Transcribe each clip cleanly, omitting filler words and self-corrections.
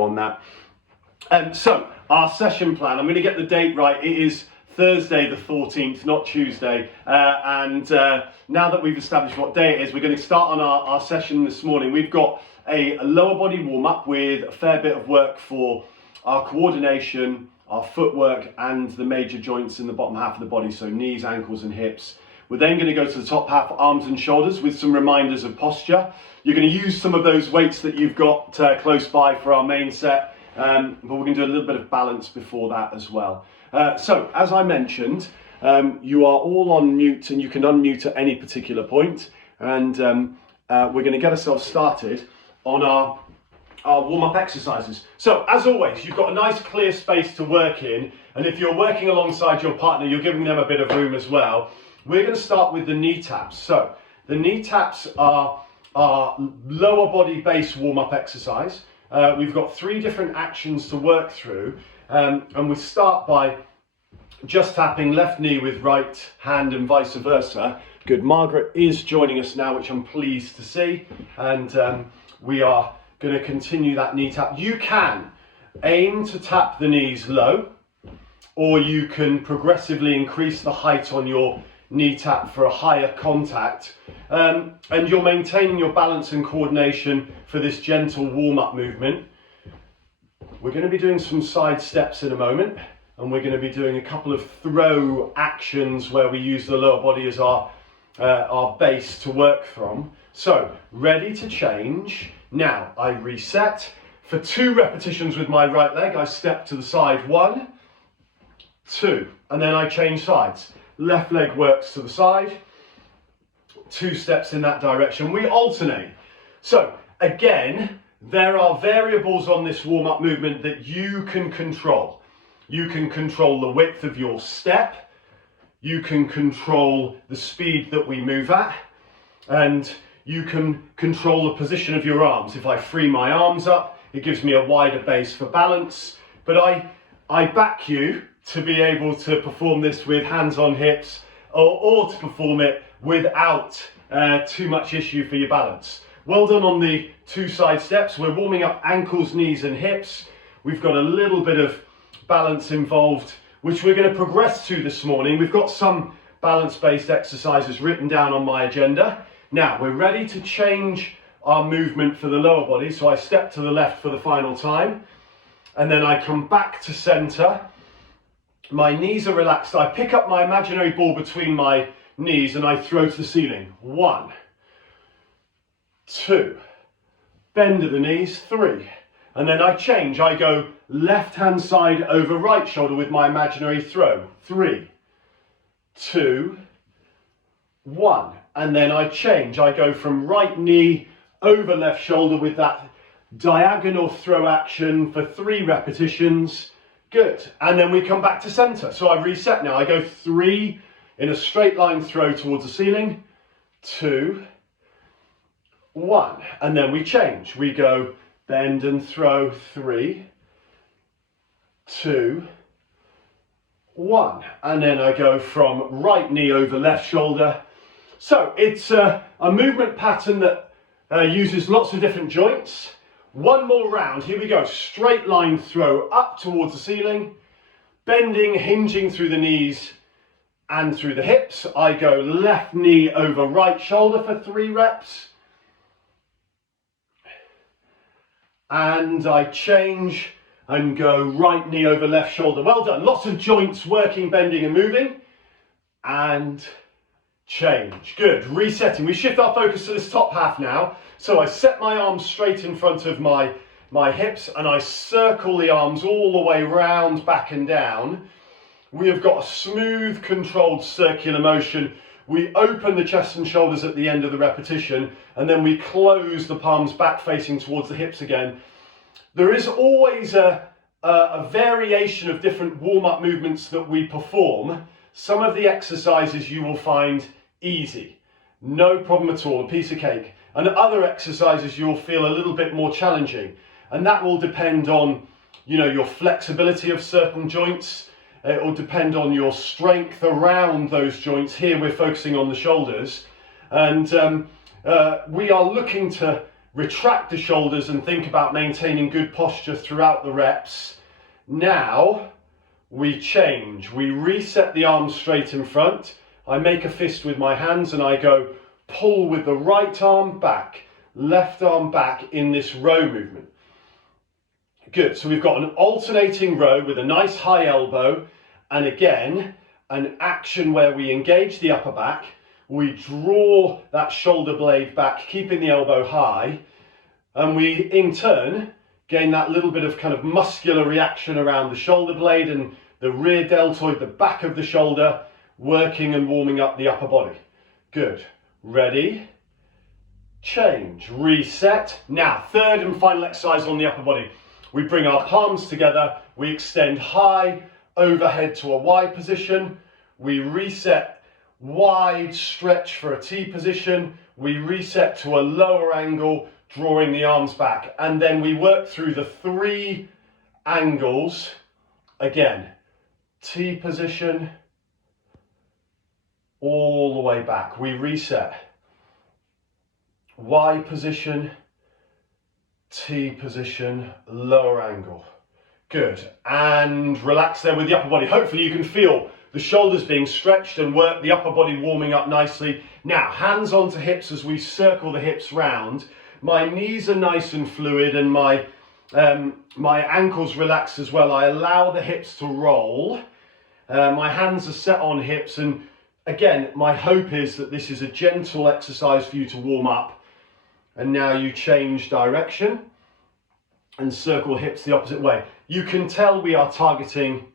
on that. So our session plan, I'm going to get the date right. It is Thursday the 14th, not Tuesday. And now that we've established what day it is, we're going to start on our session this morning. We've got a lower body warm-up with a fair bit of work for our coordination, our footwork, and the major joints in the bottom half of the body, so knees, ankles, and hips. We're then going to go to the top half, arms and shoulders, with some reminders of posture. You're going to use some of those weights that you've got close by for our main set, but we're going to do a little bit of balance before that as well. So, as I mentioned, you are all on mute, and you can unmute at any particular point. And we're going to get ourselves started on our warm-up exercises. So, as always, you've got a nice clear space to work in, and if you're working alongside your partner, you're giving them a bit of room as well. We're going to start with the knee taps. So, the knee taps are our lower body base warm-up exercise. We've got 3 different actions to work through, and we start by just tapping left knee with right hand and vice versa. Good, Margaret is joining us now, which I'm pleased to see, and we are going to continue that knee tap. You can aim to tap the knees low, or you can progressively increase the height on your knee tap for a higher contact, and you're maintaining your balance and coordination for this gentle warm-up movement. We're going to be doing some side steps in a moment, and we're going to be doing a couple of throw actions where we use the lower body as our base to work from. So, ready to change. Now, I reset. For 2 repetitions with my right leg, I step to the side, 1, 2, and then I change sides. Left leg works to the side, 2 steps in that direction. We alternate. So again, there are variables on this warm-up movement that you can control. You can control the width of your step, you can control the speed that we move at, and you can control the position of your arms. If I free my arms up, it gives me a wider base for balance, but I back you to be able to perform this with hands on hips, or to perform it without too much issue for your balance. Well done on the 2 side steps. We're warming up ankles, knees and hips. We've got a little bit of balance involved, which we're going to progress to this morning. We've got some balance-based exercises written down on my agenda. Now, we're ready to change our movement for the lower body. So I step to the left for the final time, and then I come back to center. My knees are relaxed. I pick up my imaginary ball between my knees and I throw to the ceiling. 1, 2, bend of the knees, 3. And then I change. I go left hand side over right shoulder with my imaginary throw. 3, 2, 1. And then I change. I go from right knee over left shoulder with that diagonal throw action for 3 repetitions. Good, and then we come back to center. So I reset now. I go 3 in a straight line throw towards the ceiling, 2, 1, and then we change. We go bend and throw, 3, 2, 1, and then I go from right knee over left shoulder. So it's a movement pattern that uses lots of different joints. 1 more round, here we go, straight line throw up towards the ceiling, bending, hinging through the knees and through the hips. I go left knee over right shoulder for 3 reps. And I change and go right knee over left shoulder. Well done, lots of joints working, bending and moving. And change, good, resetting. We shift our focus to this top half now. So I set my arms straight in front of my hips and I circle the arms all the way round, back and down. We have got a smooth, controlled circular motion. We open the chest and shoulders at the end of the repetition, and then we close the palms back facing towards the hips again. There is always a variation of different warm-up movements that we perform. Some of the exercises you will find easy, no problem at all, a piece of cake. And other exercises you'll feel a little bit more challenging. And that will depend on, your flexibility of certain joints. It will depend on your strength around those joints. Here we're focusing on the shoulders. And we are looking to retract the shoulders and think about maintaining good posture throughout the reps. Now we change. We reset the arms straight in front. I make a fist with my hands and I go pull with the right arm back, left arm back in this row movement. Good, so we've got an alternating row with a nice high elbow, and again, an action where we engage the upper back, we draw that shoulder blade back, keeping the elbow high, and we, in turn, gain that little bit of kind of muscular reaction around the shoulder blade and the rear deltoid, the back of the shoulder, working and warming up the upper body. Good. Ready, change, reset. Now, third and final exercise on the upper body. We bring our palms together, we extend high overhead to a Y position, we reset wide stretch for a T position, we reset to a lower angle, drawing the arms back, and then we work through the 3 angles again. T position, all the way back. We reset. Y position, T position, lower angle. Good. And relax there with the upper body. Hopefully you can feel the shoulders being stretched and work the upper body warming up nicely. Now, hands onto hips as we circle the hips round. My knees are nice and fluid and my ankles relaxed as well. I allow the hips to roll. My hands are set on hips, and again, my hope is that this is a gentle exercise for you to warm up. And now you change direction and circle hips the opposite way. You can tell we are targeting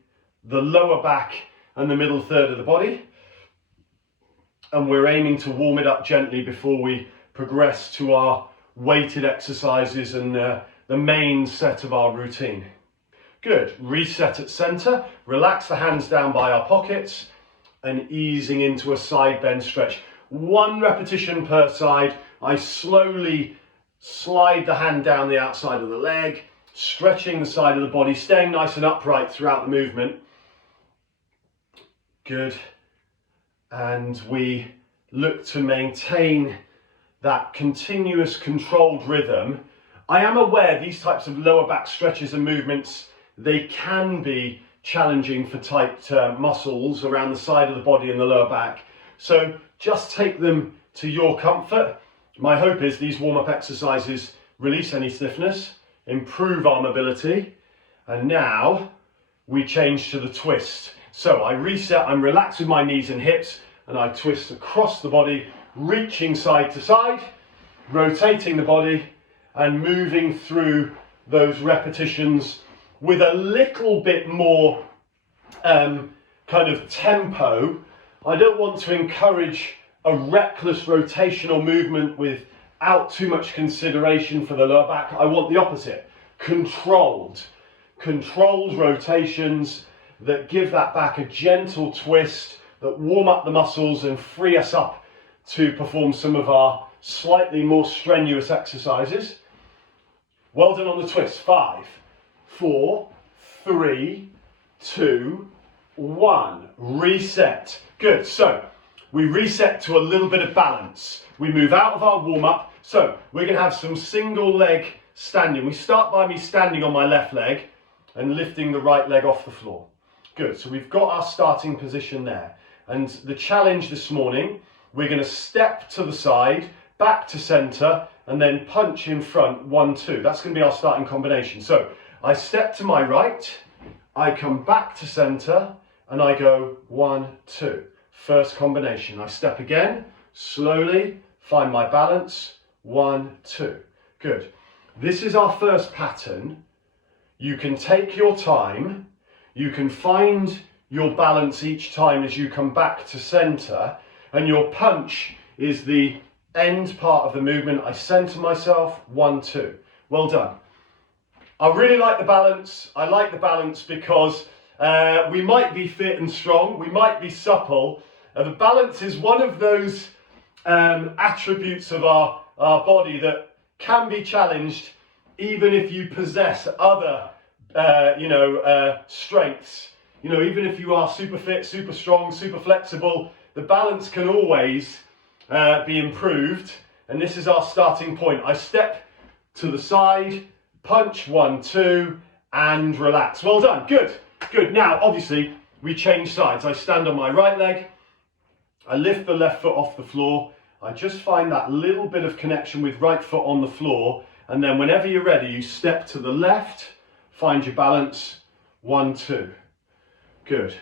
the lower back and the middle third of the body. And we're aiming to warm it up gently before we progress to our weighted exercises and the main set of our routine. Good. Reset at center. Relax the hands down by our pockets and easing into a side bend stretch. 1 repetition per side. I slowly slide the hand down the outside of the leg, stretching the side of the body, staying nice and upright throughout the movement. Good. And we look to maintain that continuous controlled rhythm. I am aware these types of lower back stretches and movements, they can be challenging for tight muscles around the side of the body and the lower back. So just take them to your comfort. My hope is these warm-up exercises release any stiffness, improve our mobility, and now we change to the twist. So I reset, I'm relaxed with my knees and hips, and I twist across the body, reaching side to side, rotating the body, and moving through those repetitions with a little bit more kind of tempo. I don't want to encourage a reckless rotational movement without too much consideration for the lower back. I want the opposite, controlled rotations that give that back a gentle twist, that warm up the muscles and free us up to perform some of our slightly more strenuous exercises. Well done on the twist. 5, 4, 3, 2, 1. Reset. Good. So we reset to a little bit of balance. We move out of our warm-up. So we're going to have some single leg standing. We start by me standing on my left leg and lifting the right leg off the floor. Good. So we've got our starting position there. And the challenge this morning, we're going to step to the side, back to center, and then punch in front, 1, 2. That's going to be our starting combination. So I step to my right, I come back to center, and I go 1, 2. First combination. I step again, slowly, find my balance, 1, 2. Good. This is our first pattern. You can take your time. You can find your balance each time as you come back to center, and your punch is the end part of the movement. I center myself, 1, 2. Well done. I really like the balance. I like the balance because we might be fit and strong, we might be supple. The balance is one of those attributes of our body that can be challenged even if you possess other strengths. You know, even if you are super fit, super strong, super flexible, the balance can always be improved. And this is our starting point. I step to the side, punch, 1, 2, and relax. Well done, good, good. Now, obviously, we change sides. I stand on my right leg, I lift the left foot off the floor, I just find that little bit of connection with right foot on the floor, and then whenever you're ready, you step to the left, find your balance, 1, 2. Good.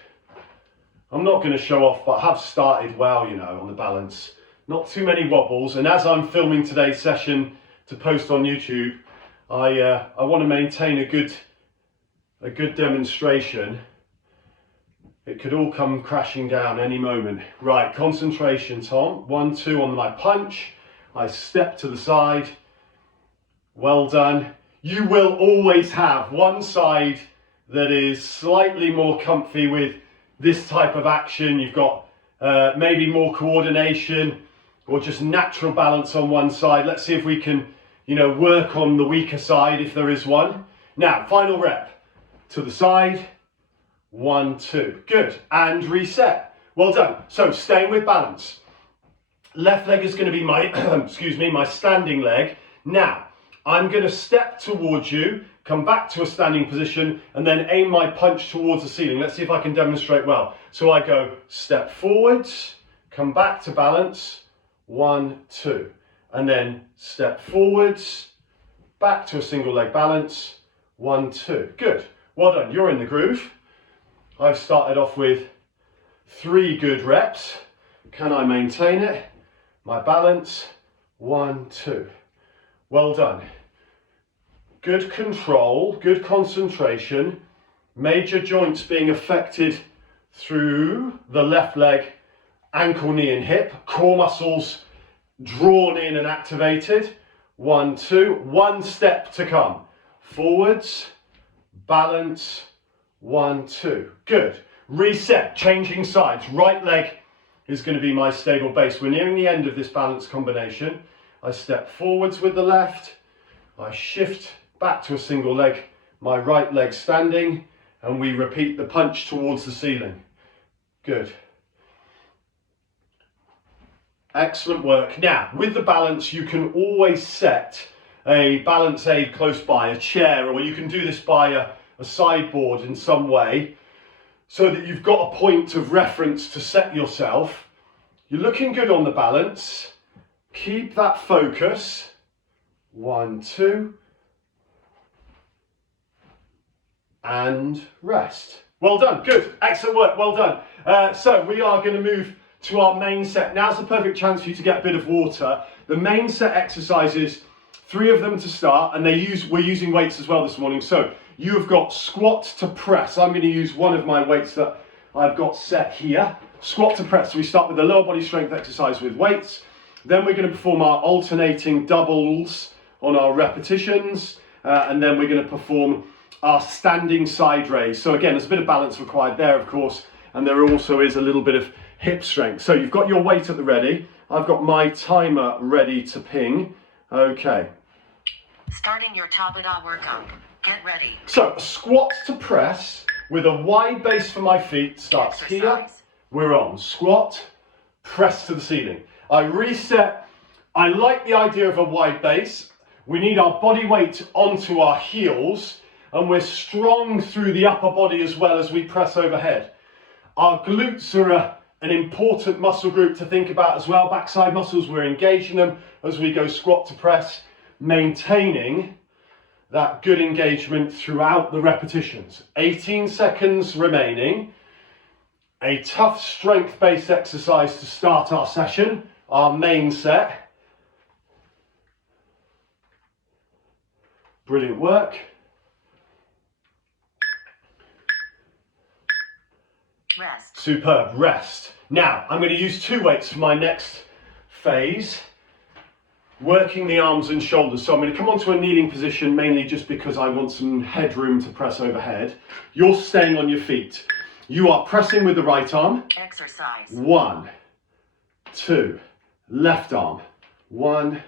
I'm not going to show off, but I have started well, you know, on the balance. Not too many wobbles, and as I'm filming today's session to post on YouTube, I want to maintain a good demonstration. It could all come crashing down any moment. Right, concentration, Tom. 1, 2 on my punch. I step to the side. Well done. You will always have one side that is slightly more comfy with this type of action. You've got maybe more coordination or just natural balance on one side. Let's see if we can, you know, work on the weaker side if there is one. Now, final rep. To the side, 1, 2. Good. And reset. Well done. So staying with balance. Left leg is going to be my, excuse me, my standing leg. Now, I'm going to step towards you, come back to a standing position, and then aim my punch towards the ceiling. Let's see if I can demonstrate well. So I go step forwards, come back to balance, 1, 2. And then step forwards, back to a single leg balance, 1, 2. Good. Well done. You're in the groove. I've started off with 3 good reps. Can I maintain it? My balance, 1, 2. Well done. Good control, good concentration. Major joints being affected through the left leg, ankle, knee and hip. Core muscles drawn in and activated. 1, 2. 1 step to come. Forwards, balance, 1, 2. Good. Reset, changing sides. Right leg is going to be my stable base. We're nearing the end of this balance combination. I step forwards with the left. I shift back to a single leg, my right leg standing, and we repeat the punch towards the ceiling. Good. Excellent work. Now, with the balance, you can always set a balance aid close by, a chair, or you can do this by a sideboard in some way, so that you've got a point of reference to set yourself. You're looking good on the balance. Keep that focus. 1, 2. And rest. Well done. Good. Excellent work. Well done. So we are going to move to our main set. Now's the perfect chance for you to get a bit of water. The main set exercises, 3 of them to start, and we're using weights as well this morning. So you've got squat to press. I'm going to use one of my weights that I've got set here. Squat to press. So we start with a lower body strength exercise with weights. Then we're going to perform our alternating doubles on our repetitions. And then we're going to perform our standing side raise. So again, there's a bit of balance required there, of course. And there also is a little bit of hip strength. So you've got your weight at the ready. I've got my timer ready to ping. Okay. Starting your Tabata workout. Get ready. So a squat to press with a wide base for my feet starts here. We're on squat, press to the ceiling. I reset. I like the idea of a wide base. We need our body weight onto our heels, and we're strong through the upper body as well as we press overhead. Our glutes are an important muscle group to think about as well. Backside muscles, we're engaging them as we go squat to press, maintaining that good engagement throughout the repetitions. 18 seconds remaining. A tough strength-based exercise to start our session, our main set. Brilliant work. Rest. Superb. Rest. Now, I'm going to use 2 weights for my next phase. Working the arms and shoulders. So I'm going to come onto a kneeling position, mainly just because I want some headroom to press overhead. You're staying on your feet. You are pressing with the right arm. Exercise. 1, 2. Left arm. 1,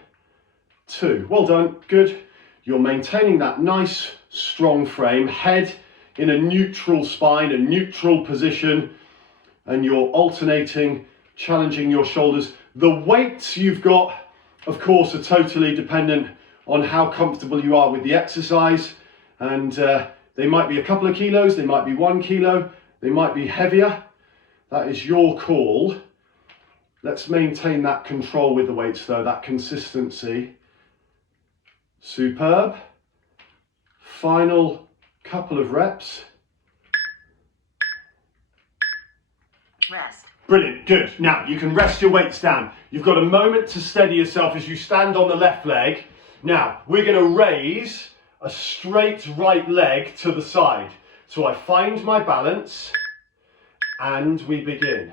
2. Well done. Good. You're maintaining that nice, strong frame. Head in a neutral spine, a neutral position. And you're alternating, challenging your shoulders. The weights you've got, of course, are totally dependent on how comfortable you are with the exercise. And they might be a couple of kilos, they might be 1 kilo, they might be heavier. That is your call. Let's maintain that control with the weights though, that consistency. Superb. Final couple of reps. Rest. Brilliant, good. Now you can rest your weights down. You've got a moment to steady yourself as you stand on the left leg. Now we're going to raise a straight right leg to the side. So I find my balance and we begin.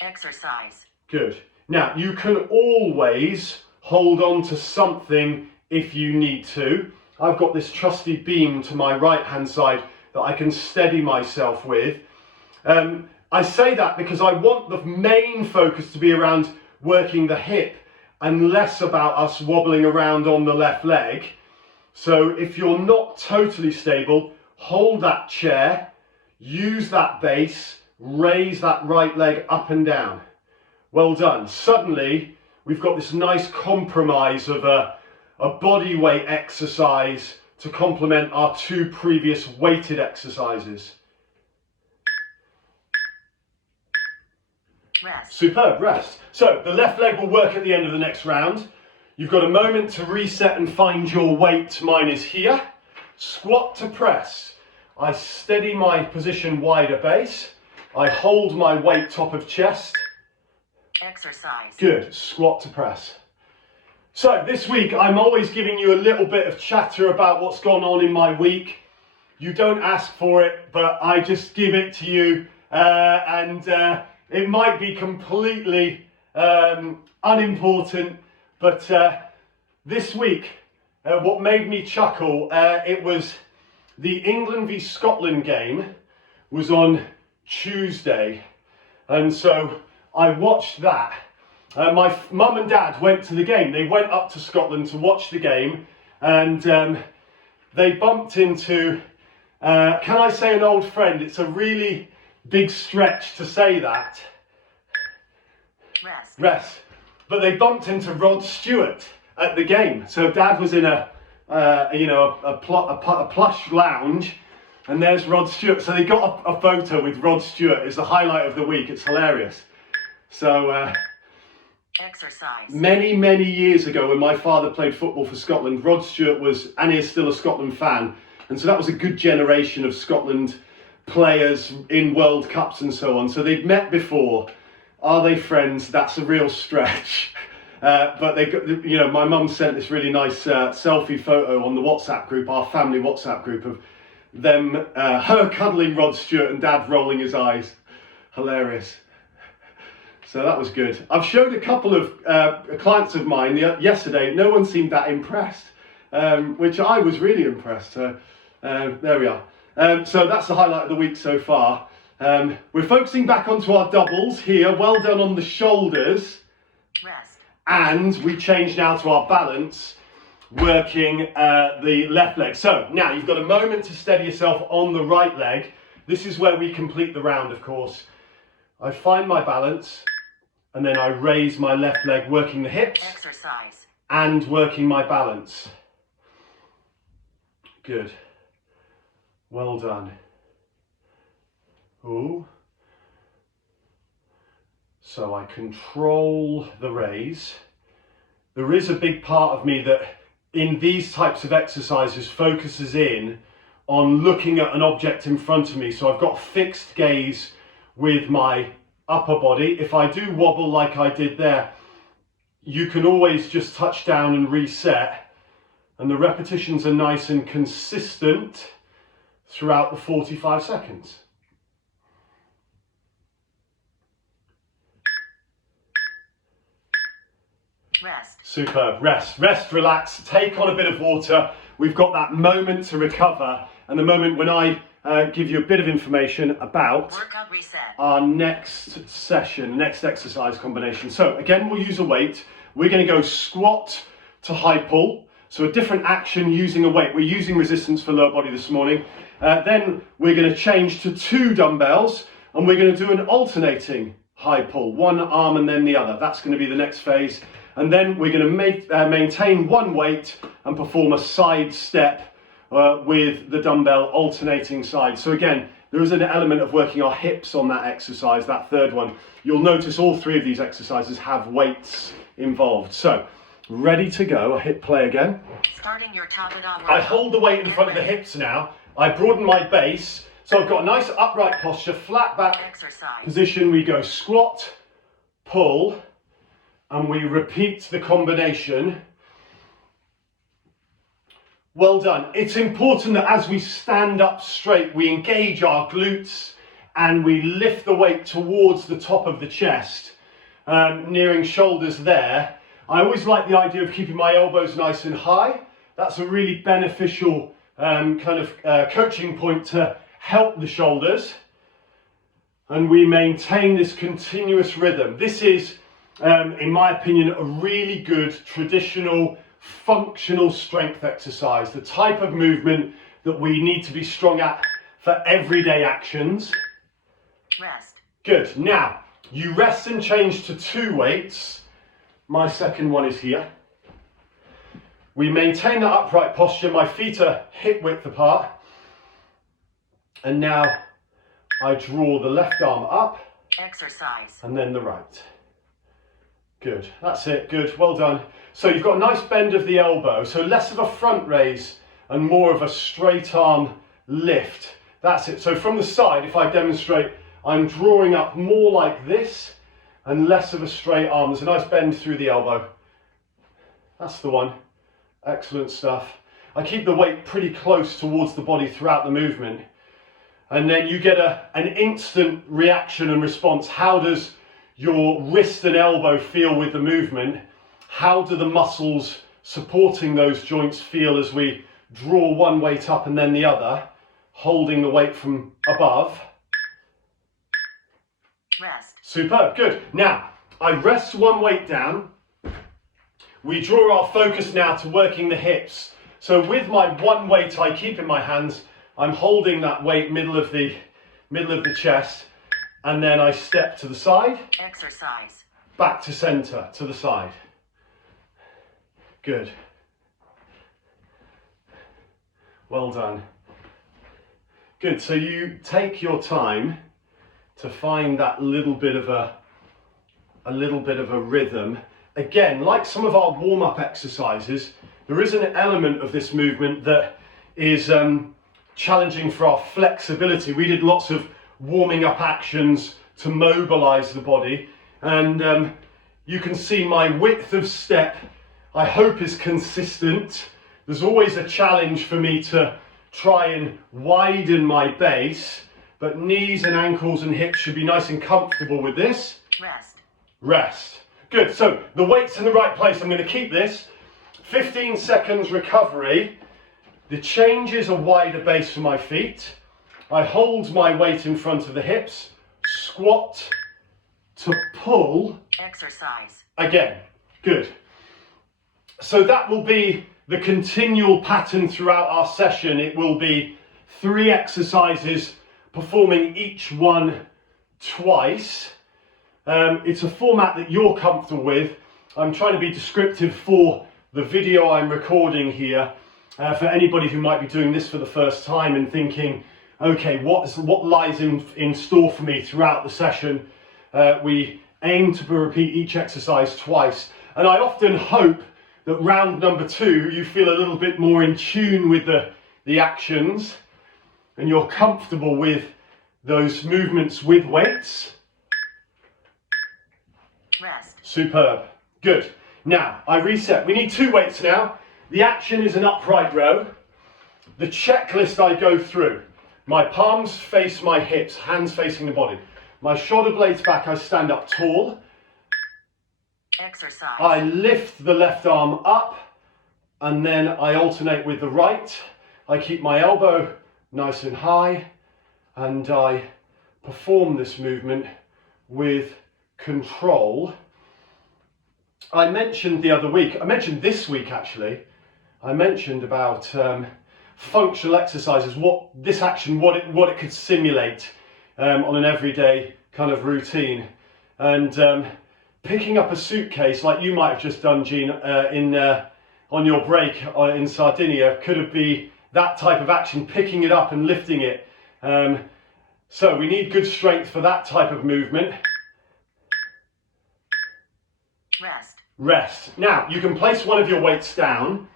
Exercise. Good. Now you can always hold on to something if you need to. I've got this trusty beam to my right hand side that I can steady myself with. I say that because I want the main focus to be around working the hip and less about us wobbling around on the left leg. So if you're not totally stable, hold that chair, use that base, raise that right leg up and down. Well done. Suddenly we've got this nice compromise of a body weight exercise to complement our 2 previous weighted exercises. Rest. Superb, rest. So the left leg will work at the end of the next round. You've got a moment to reset and find your weight. Mine is here. Squat to press. I steady my position wider base. I hold my weight top of chest. Exercise. Good, squat to press. So this week I'm always giving you a little bit of chatter about what's gone on in my week. You don't ask for it, but I just give it to you, and it might be completely unimportant, but this week what made me chuckle, it was the England v Scotland game was on Tuesday, and so I watched that. My mum and dad went to the game. They went up to Scotland to watch the game, and they bumped into, can I say an old friend? It's a really big stretch to say that. Rest. But they bumped into Rod Stewart at the game. So dad was in a plush lounge, and there's Rod Stewart. So they got a photo with Rod Stewart. It's the highlight of the week. It's hilarious. So exercise. Many years ago, when my father played football for Scotland, Rod Stewart was and is still a Scotland fan, and so that was a good generation of Scotland players in World Cups and so on. So they'd met before. Are they friends? That's a real stretch. But they got, my mum sent this really nice selfie photo on the WhatsApp group, our family WhatsApp group, of them, her cuddling Rod Stewart and dad rolling his eyes. Hilarious. So that was good. I've showed a couple of clients of mine yesterday. No one seemed that impressed, which I was really impressed. There we are. So that's the highlight of the week so far. We're focusing back onto our doubles here. Well done on the shoulders. Rest. And we change now to our balance, working the left leg. So now you've got a moment to steady yourself on the right leg. This is where we complete the round, of course. I find my balance, and then I raise my left leg, working the hips. Exercise. And working my balance. Good. Well done. Ooh. So I control the raise. There is a big part of me that in these types of exercises focuses in on looking at an object in front of me. So I've got fixed gaze with my upper body. If I do wobble like I did there, you can always just touch down and reset. And the repetitions are nice and consistent throughout the 45 seconds. Rest. Superb. Rest, relax, take on a bit of water. We've got that moment to recover, and the moment when I give you a bit of information about Workout reset. our next session, next exercise combination. So again, we'll use a weight. We're going to go squat to high pull. So a different action using a weight. We're using resistance for lower body this morning. Then we're going to change to 2 dumbbells, and we're going to do an alternating high pull, one arm and then the other. That's going to be the next phase. And then we're going to maintain one weight and perform a side step with the dumbbell alternating sides. So again, there is an element of working our hips on that exercise, that third one. You'll notice all three of these exercises have weights involved. So, ready to go. I hit play again. Starting your Tabata workout. I hold the weight in front of the hips now. I broaden my base. So I've got a nice upright posture, flat back Exercise. position. We go squat, pull, and we repeat the combination. Well done. It's important that as we stand up straight, we engage our glutes and we lift the weight towards the top of the chest, nearing shoulders there. I always like the idea of keeping my elbows nice and high. That's a really beneficial coaching point to help the shoulders. And we maintain this continuous rhythm. This is, in my opinion, a really good traditional functional strength exercise, the type of movement that we need to be strong at for everyday actions. Rest. Good. Now, you rest and change to 2 weights. My second one is here. We maintain that upright posture. My feet are hip width apart. And now I draw the left arm up. Exercise. And then the right. Good. That's it. Good. Well done. So you've got a nice bend of the elbow. So less of a front raise and more of a straight arm lift. That's it. So from the side, if I demonstrate, I'm drawing up more like this and less of a straight arm. There's a nice bend through the elbow. That's the one. Excellent stuff. I keep the weight pretty close towards the body throughout the movement. And then you get an instant reaction and response. How does your wrist and elbow feel with the movement? How do the muscles supporting those joints feel as we draw one weight up and then the other, holding the weight from above? Rest. Superb, good. Now, I rest one weight down. We draw our focus now to working the hips. So with my one weight I keep in my hands, I'm holding that weight middle of the chest, and then I step to the side. Exercise. Back to center, to the side. Good. Well done. Good, so you take your time to find that little bit of a rhythm. Again, like some of our warm-up exercises, there is an element of this movement that is challenging for our flexibility. We did lots of warming up actions to mobilize the body, and you can see my width of step, I hope, is consistent. There's always a challenge for me to try and widen my base, but knees and ankles and hips should be nice and comfortable with this. Rest. Rest. Good, so the weight's in the right place. I'm going to keep this. 15 seconds recovery. The change is a wider base for my feet. I hold my weight in front of the hips. Squat to pull. Exercise. Again. Good. So that will be the continual pattern throughout our session. It will be 3 exercises, performing each one twice. It's a format that you're comfortable with. I'm trying to be descriptive for the video I'm recording here, for anybody who might be doing this for the first time and thinking, okay, what lies in store for me throughout the session. We aim to repeat each exercise twice, and I often hope that round number 2 you feel a little bit more in tune with the actions and you're comfortable with those movements with weights. Rest. Superb. Good. Now, I reset. We need 2 weights now. The action is an upright row. The checklist I go through. My palms face my hips, hands facing the body. My shoulder blades back, I stand up tall. Exercise. I lift the left arm up, and then I alternate with the right. I keep my elbow nice and high, and I perform this movement with control. I mentioned this week actually, I mentioned about functional exercises, what it could simulate on an everyday kind of routine. And picking up a suitcase like you might have just done, Gene, on your break in Sardinia, could be that type of action, picking it up and lifting it. So we need good strength for that type of movement. Rest. Rest. Now, you can place one of your weights down,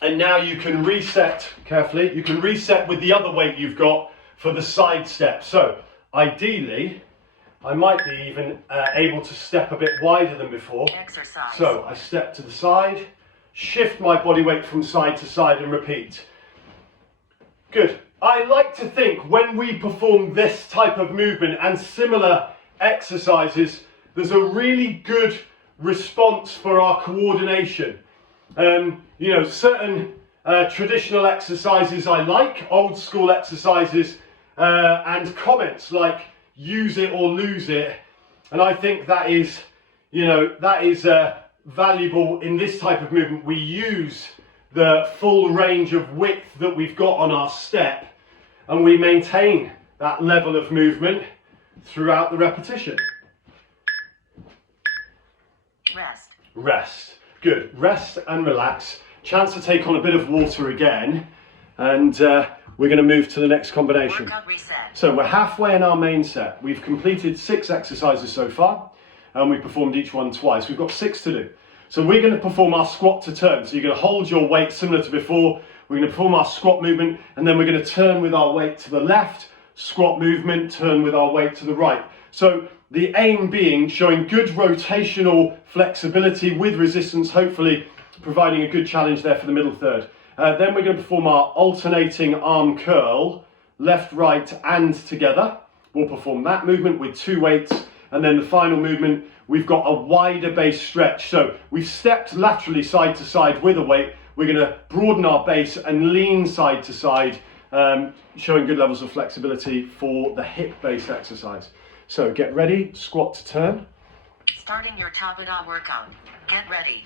and now you can reset carefully. You can reset with the other weight you've got for the side step. So, ideally, I might be even able to step a bit wider than before. Exercise. So, I step to the side, shift my body weight from side to side and repeat. Good. I like to think when we perform this type of movement and similar exercises, there's a really good response for our coordination. You know, certain traditional exercises I like, old school exercises, and comments like use it or lose it. And I think that is, you know, that is valuable in this type of movement. We use the full range of width that we've got on our step, and we maintain that level of movement throughout the repetition. Rest. Rest. Good. Rest and relax. Chance to take on a bit of water again, and we're going to move to the next combination. Workout reset. So we're halfway in our main set. We've completed 6 exercises so far, and we've performed each one twice. We've got 6 to do. So we're going to perform our squat to turn. So you're going to hold your weight similar to before. We're going to perform our squat movement, and then we're going to turn with our weight to the left, squat movement, turn with our weight to the right. So the aim being showing good rotational flexibility with resistance, hopefully providing a good challenge there for the middle third. Then we're going to perform our alternating arm curl, left, right, and together. We'll perform that movement with 2 weights. And then the final movement, we've got a wider base stretch. So we've stepped laterally side to side with a weight. We're going to broaden our base and lean side to side, showing good levels of flexibility for the hip-based exercise. So get ready, squat to turn. Starting your Tabata workout. Get ready.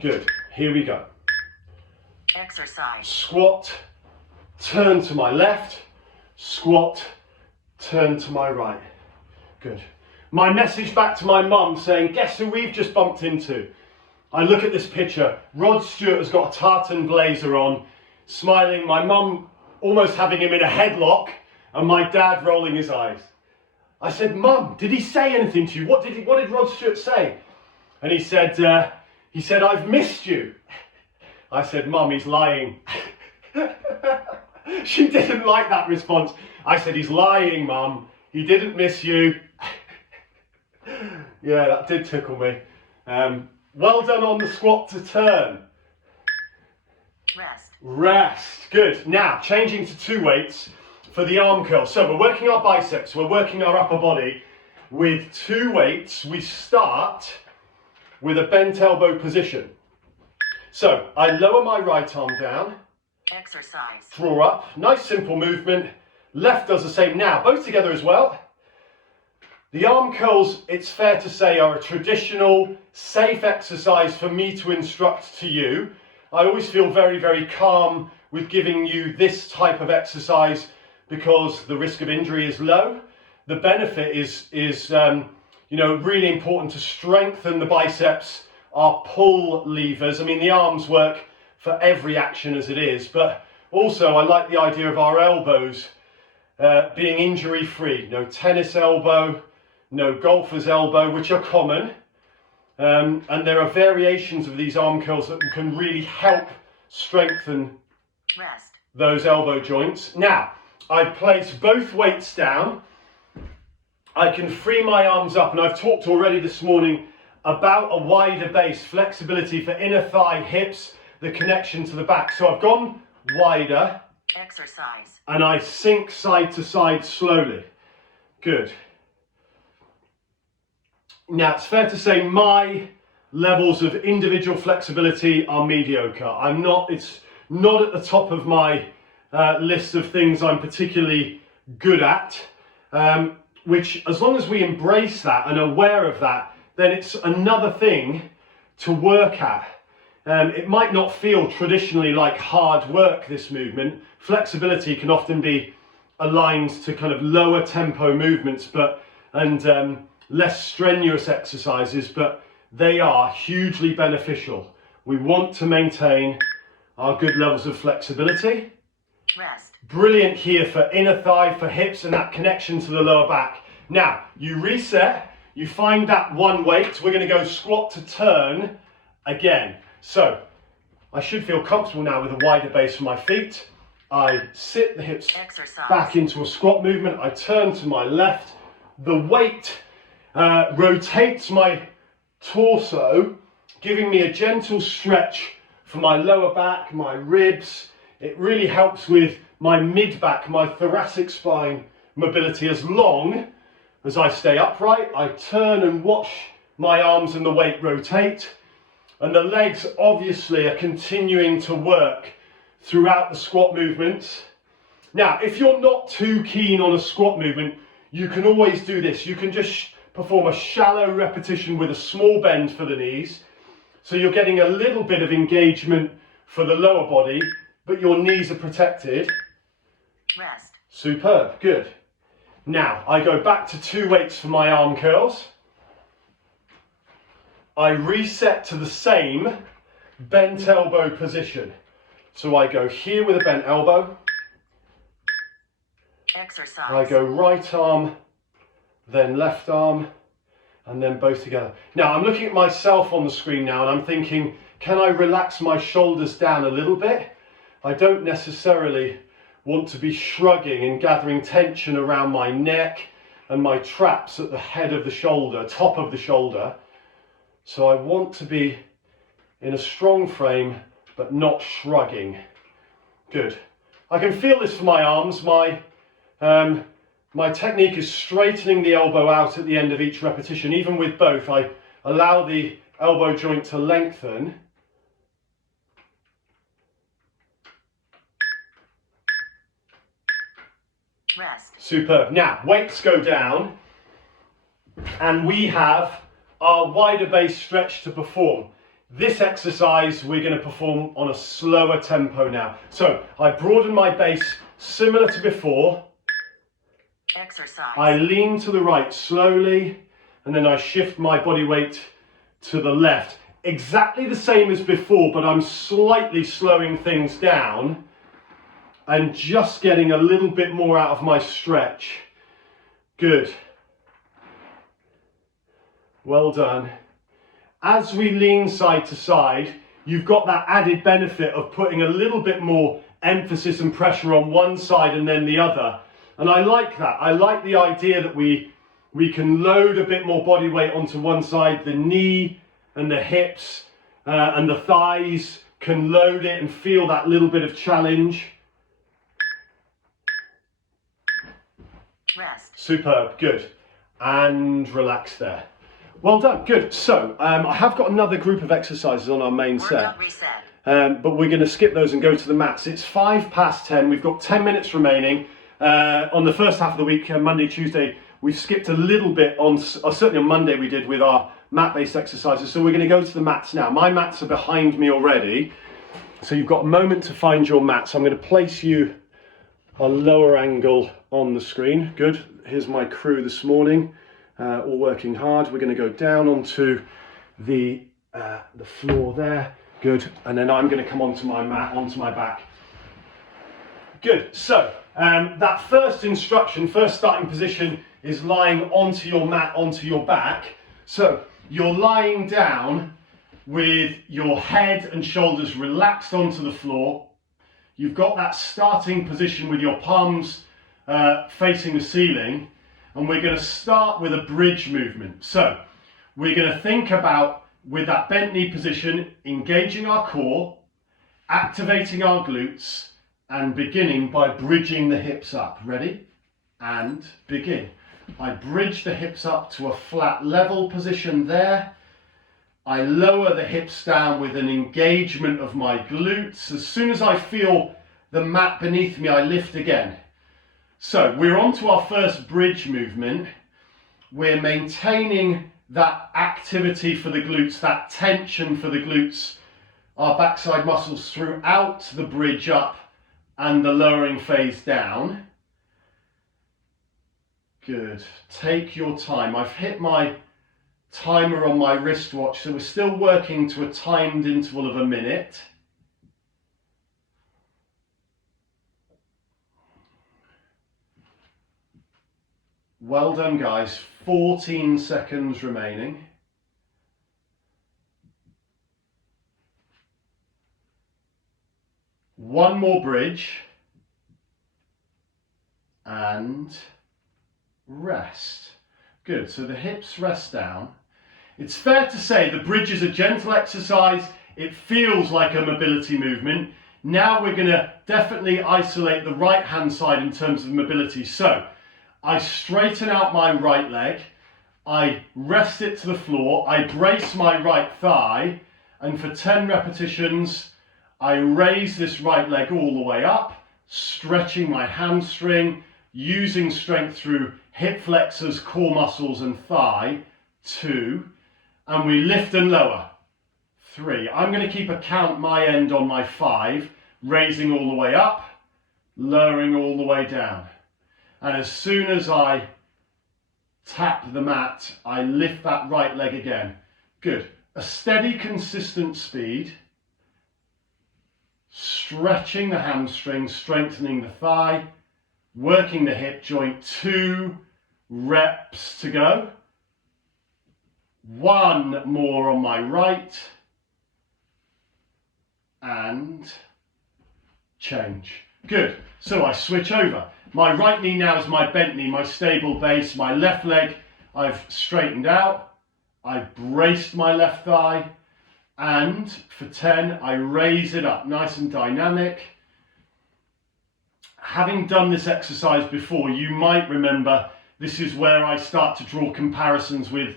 Good, here we go. Exercise. Squat, turn to my left, squat, turn to my right. Good. My message back to my mum saying, guess who we've just bumped into? I look at this picture, Rod Stewart has got a tartan blazer on, smiling, my mum almost having him in a headlock, and my dad rolling his eyes. I said, Mum, did he say anything to you? What did Rod Stewart say? And he said, I've missed you. I said, Mum, he's lying. She didn't like that response. I said, he's lying, Mum. He didn't miss you. Yeah, that did tickle me. Well done on the squat to turn. Rest. Rest. Good. Now, changing to 2 weights for the arm curl. So we're working our biceps, we're working our upper body with 2 weights. We start with a bent elbow position. So I lower my right arm down, Exercise. draw up, nice simple movement. Left does the same. Now, both together as well. The arm curls, it's fair to say, are a traditional, safe exercise for me to instruct to you. I always feel very, very calm with giving you this type of exercise because the risk of injury is low. The benefit is really important to strengthen the biceps, our pull levers. I mean, the arms work for every action as it is, but also I like the idea of our elbows being injury-free. No tennis elbow, no golfer's elbow, which are common. And there are variations of these arm curls that can really help strengthen Rest. those elbow joints. Now, I place both weights down. I can free my arms up, and I've talked already this morning about a wider base, flexibility for inner thigh, hips, the connection to the back. So I've gone wider, Exercise. and I sink side to side slowly. Good. Now, it's fair to say my levels of individual flexibility are mediocre. It's not at the top of my list of things I'm particularly good at, which as long as we embrace that and are aware of that, then it's another thing to work at. It might not feel traditionally like hard work, this movement. Flexibility can often be aligned to kind of lower tempo movements, but and less strenuous exercises, but they are hugely beneficial. We want to maintain our good levels of flexibility. Rest. Brilliant here for inner thigh, for hips, and that connection to the lower back. Now, you reset, you find that one weight. We're going to go squat to turn again. So, I should feel comfortable now with a wider base for my feet. I sit the hips Exercise. back into a squat movement. I turn to my left. The weight rotates my torso, giving me a gentle stretch for my lower back, my ribs. It really helps with my mid-back, my thoracic spine mobility. As long as I stay upright, I turn and watch my arms and the weight rotate. And the legs obviously are continuing to work throughout the squat movements. Now, if you're not too keen on a squat movement, you can always do this. You can just perform a shallow repetition with a small bend for the knees. So you're getting a little bit of engagement for the lower body, but your knees are protected. Rest. Superb, good. Now, I go back to 2 weights for my arm curls. I reset to the same bent elbow position. So I go here with a bent elbow. Exercise. I go right arm, then left arm, and then both together. Now, I'm looking at myself on the screen now, and I'm thinking, can I relax my shoulders down a little bit? I don't necessarily want to be shrugging and gathering tension around my neck and my traps at the head of the shoulder, top of the shoulder. So I want to be in a strong frame, but not shrugging. Good. I can feel this for my arms. My technique is straightening the elbow out at the end of each repetition. Even with both, I allow the elbow joint to lengthen. Rest. Superb. Now, weights go down, and we have our wider base stretch to perform. This exercise we're going to perform on a slower tempo now. So I broaden my base similar to before. Exercise. I lean to the right slowly, and then I shift my body weight to the left. Exactly the same as before, but I'm slightly slowing things down and just getting a little bit more out of my stretch. Good. Well done. As we lean side to side, you've got that added benefit of putting a little bit more emphasis and pressure on one side and then the other. And I like that. I like the idea that we can load a bit more body weight onto one side. The knee and the hips and the thighs can load it and feel that little bit of challenge. Rest. Superb, good. And relax there. Well done, good. So I have got another group of exercises on our main set. Workout reset. But we're going to skip those and go to the mats. It's 10:05. We've got 10 minutes remaining. On the first half of the week, Monday, Tuesday, we've skipped a little bit on, certainly on Monday we did with our mat-based exercises. So we're going to go to the mats now. My mats are behind me already. So you've got a moment to find your mats. I'm going to place you a lower angle on the screen. Good. Here's my crew this morning, all working hard. We're going to go down onto the floor there. Good. And then I'm going to come onto my mat, onto my back. Good. So that first instruction, first starting position is lying onto your mat, onto your back. So you're lying down with your head and shoulders relaxed onto the floor. You've got that starting position with your palms facing the ceiling, and we're going to start with a bridge movement. So we're going to think about, with that bent knee position, engaging our core, activating our glutes, and beginning by bridging the hips up. Ready? And begin. I bridge the hips up to a flat level position there. I lower the hips down with an engagement of my glutes. As soon as I feel the mat beneath me, I lift again. So we're on to our first bridge movement. We're maintaining that activity for the glutes, that tension for the glutes, our backside muscles throughout the bridge up and the lowering phase down. Good. Take your time. I've hit my timer on my wristwatch, so we're still working to a timed interval of a minute. Well done, guys. 14 seconds remaining. One more bridge. And rest. Good, so the hips rest down. It's fair to say the bridge is a gentle exercise. It feels like a mobility movement. Now we're going to definitely isolate the right hand side in terms of mobility. So I straighten out my right leg, I rest it to the floor, I brace my right thigh, and for 10 repetitions I raise this right leg all the way up, stretching my hamstring, using strength through hip flexors, core muscles and thigh. 2, and we lift and lower. 3. I'm going to keep a count my end on my 5, raising all the way up, lowering all the way down. And as soon as I tap the mat, I lift that right leg again. Good. A steady, consistent speed, stretching the hamstring, strengthening the thigh, working the hip joint. 2 reps to go. 1 more on my right, and change. Good. So I switch over. My right knee now is my bent knee, my stable base. My left leg I've straightened out. I've braced my left thigh, and for 10 I raise it up, nice and dynamic. Having done this exercise before, you might remember this is where I start to draw comparisons with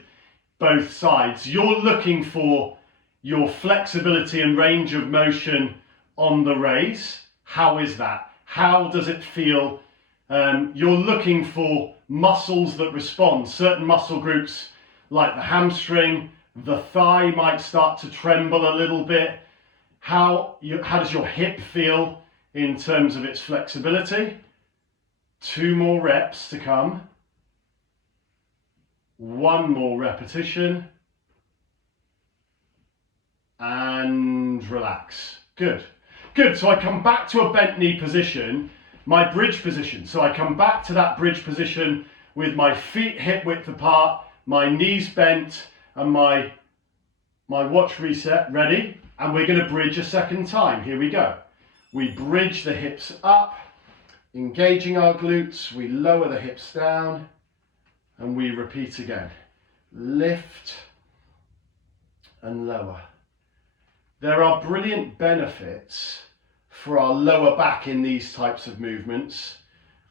both sides. You're looking for your flexibility and range of motion on the raise. How is that? How does it feel? You're looking for muscles that respond. Certain muscle groups like the hamstring, the thigh might start to tremble a little bit. How does your hip feel in terms of its flexibility? 2 more reps to come. 1 more repetition, and relax. Good. Good, so I come back to a bent knee position, my bridge position. So I come back to that bridge position with my feet hip width apart, my knees bent, and my watch reset ready. And we're going to bridge a second time. Here we go. We bridge the hips up, engaging our glutes. We lower the hips down. And we repeat again. Lift and lower. There are brilliant benefits for our lower back in these types of movements.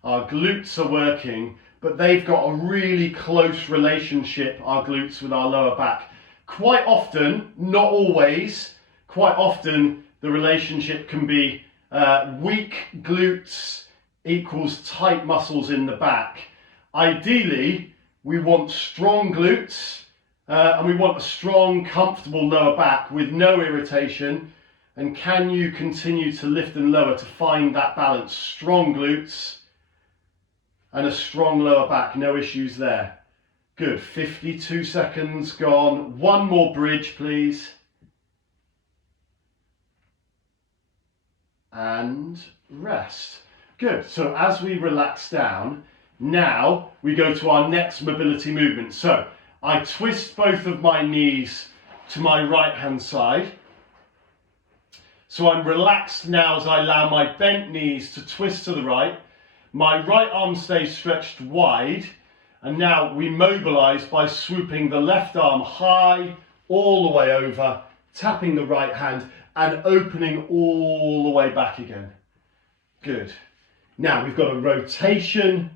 Our glutes are working, but they've got a really close relationship, our glutes, with our lower back. Quite often, not always, quite often the relationship can be weak glutes equals tight muscles in the back. Ideally, we want strong glutes and we want a strong, comfortable lower back with no irritation. And can you continue to lift and lower to find that balance? Strong glutes and a strong lower back, no issues there. Good, 52 seconds gone. 1 more bridge, please. And rest. Good, so as we relax down, now we go to our next mobility movement. So I twist both of my knees to my right hand side. So I'm relaxed now as I allow my bent knees to twist to the right. My right arm stays stretched wide. And now we mobilize by swooping the left arm high all the way over, tapping the right hand and opening all the way back again. Good. Now we've got a rotation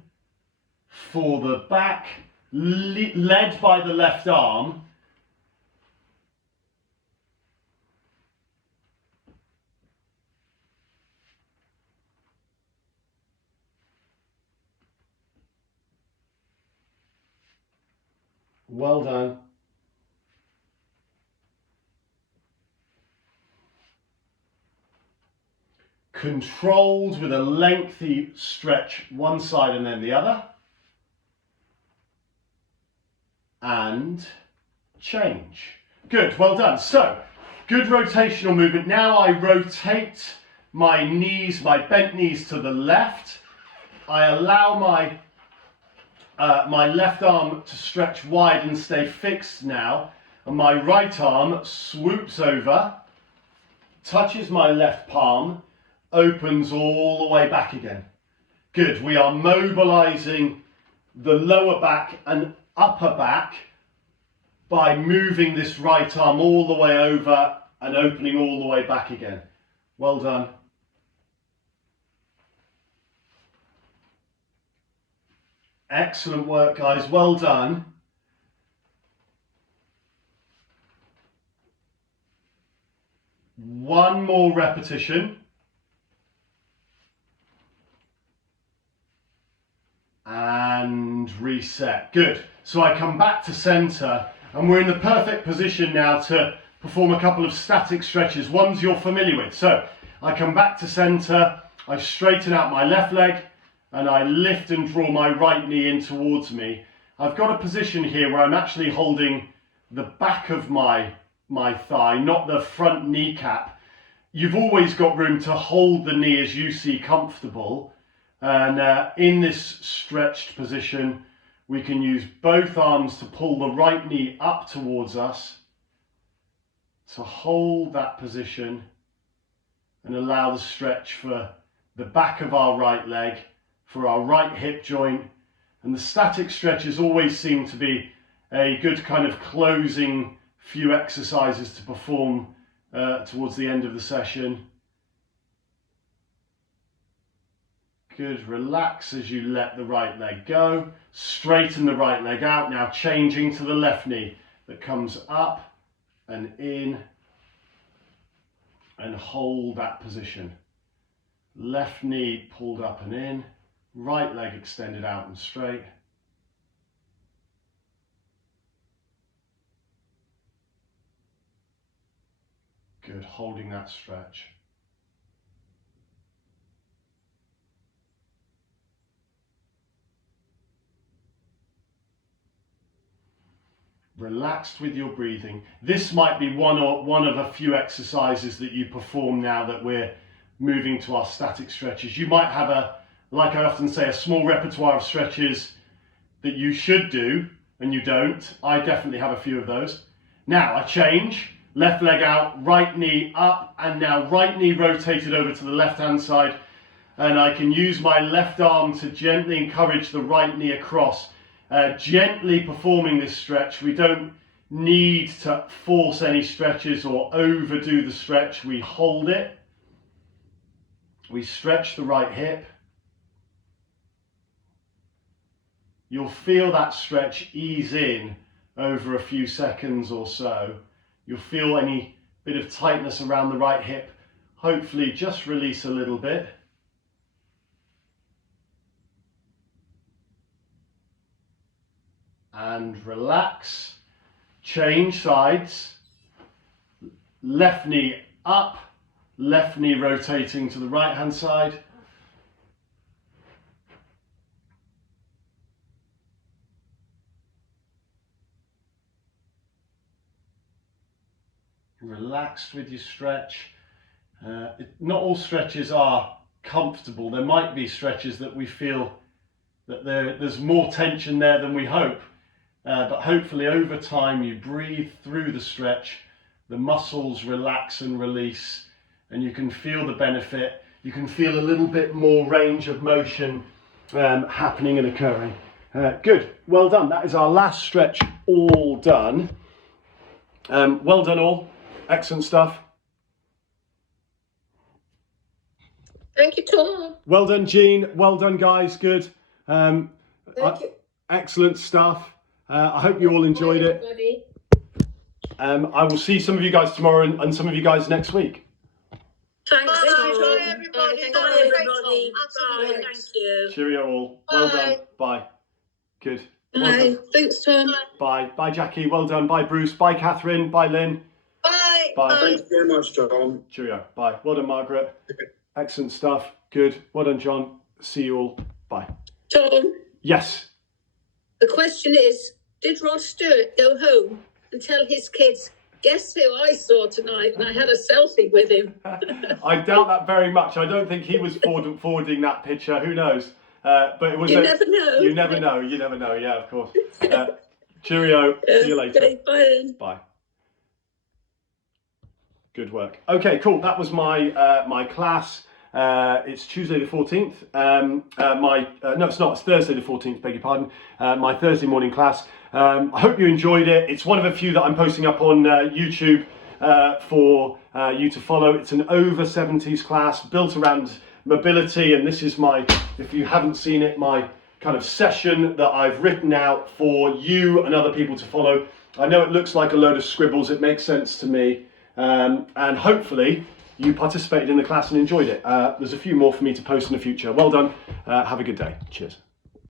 for the back, led by the left arm. Well done. Controlled with a lengthy stretch one side and then the other. and change. Good, well done. So, good rotational movement. Now I rotate my knees, my bent knees to the left. I allow my my left arm to stretch wide and stay fixed now, and my right arm swoops over, touches my left palm, opens all the way back again. Good, we are mobilizing the lower back and upper back by moving this right arm all the way over and opening all the way back again. Well done. Excellent work, guys. Well done. One more repetition. And reset. Good. So I come back to center, and we're in the perfect position now to perform a couple of static stretches, ones you're familiar with. So I come back to center, I straighten out my left leg, and I lift and draw my right knee in towards me. I've got a position here where I'm actually holding the back of my thigh, not the front kneecap. You've always got room to hold the knee as you see comfortable. And in this stretched position, we can use both arms to pull the right knee up towards us, to hold that position and allow the stretch for the back of our right leg, for our right hip joint. And the static stretches always seem to be a good kind of closing few exercises to perform towards the end of the session. Good, relax as you let the right leg go. Straighten the right leg out, now changing to the left knee that comes up and in, and hold that position. Left knee pulled up and in, right leg extended out and straight. Good, holding that stretch. Relaxed with your breathing. This might be one of a few exercises that you perform now that we're moving to our static stretches. You might have like I often say, a small repertoire of stretches that you should do and you don't. I definitely have a few of those. Now I change, left leg out, right knee up, and now right knee rotated over to the left hand side, and I can use my left arm to gently encourage the right knee across. Gently performing this stretch. We don't need to force any stretches or overdo the stretch. We hold it. We stretch the right hip. You'll feel that stretch ease in over a few seconds or so. You'll feel any bit of tightness around the right hip. Hopefully just release a little bit. And relax, change sides, left knee up, left knee rotating to the right hand side. Relaxed with your stretch. Not all stretches are comfortable. There might be stretches that we feel that there's more tension there than we hope. But hopefully over time you breathe through the stretch, the muscles relax and release, and you can feel the benefit. You can feel a little bit more range of motion happening and occurring. Good, well done. That is our last stretch all done. Well done all, excellent stuff. Thank you, Tom. Well done, Jean. Well done, guys. Good. Thank you. Excellent stuff. I hope you all enjoyed it. I will see some of you guys tomorrow and some of you guys next week. Thanks, Bye, Tom. everybody. Bye, everybody. Absolutely. Bye. Thank you. Cheerio all. Well Bye. done. Bye. Good. Well Bye. done. Thanks, Tom. Bye. Bye, Jackie. Well done. Bye, Bruce. Bye, Catherine. Bye, Lynn. Bye. Bye. Thanks very much, Tom. Cheerio. Bye. Well done, Margaret. Excellent stuff. Good. Well done, John. See you all. Bye. Tom, Yes. the question is, did Rod Stewart go home and tell his kids, guess who I saw tonight? And I had a selfie with him. I doubt that very much. I don't think he was forwarding that picture. Who knows? But it was. You never know. You never know. You never know. Yeah, of course. Cheerio. See you later. Okay, bye then. Bye. Good work. Okay, cool. That was my my class. It's Tuesday the 14th. No, it's not. It's Thursday the 14th. Beg your pardon. My Thursday morning class. I hope you enjoyed it. It's one of a few that I'm posting up on YouTube for you to follow. It's an over 70s class built around mobility, and this is my, if you haven't seen it, my kind of session that I've written out for you and other people to follow. I know it looks like a load of scribbles. It makes sense to me, and hopefully you participated in the class and enjoyed it. There's a few more for me to post in the future. Well done. Have a good day. Cheers.